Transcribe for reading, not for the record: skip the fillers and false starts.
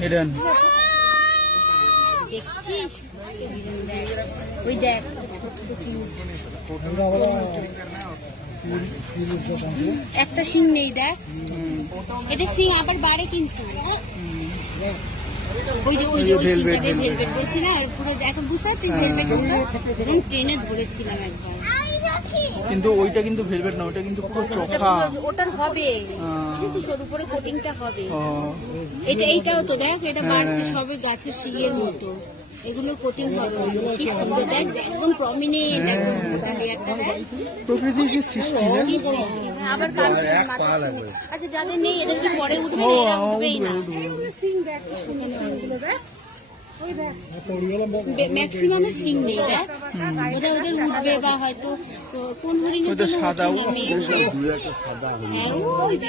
Hidden দেখছিস ওই দেখ একটা সিং নেই দেখ, এটা সিং আবার বাড়ে কিন্তু। ওই যে ওই সিংটাকে ভেলভেট বলছি না, পুরো এখন বুঝতে পারছিস ভেলভেট মতো ট্রেনে ধরেছিলাম একবার। কিন্তু ওইটা কিন্তু ভেলভেট না, ওটা কিন্তু পুরো চোখা। ওটার হবে বুঝেছিস, ওর উপরে কোটিংটা হবে। এইটাও তো দেখ, এটা বাড়ছে সবে গাছের শিলের মতো, এগুলোর কোটিং হবে। কি সুন্দর দেখ, একদম প্রমিনেন্ট, একদম মোটা লেয়ারটা দেখ। প্রকৃতির যে সৃষ্টি না, কি সৃষ্টি। আবার আচ্ছা যাদের নেই এদের কি পরে উঠবে না? এরা উঠবেই না। ম্যাক্সিমাম সিং নেই দেখ, ওদের উঠবে বা হয়তো কোন হরিণ সাদা হ্যাঁ ওই যে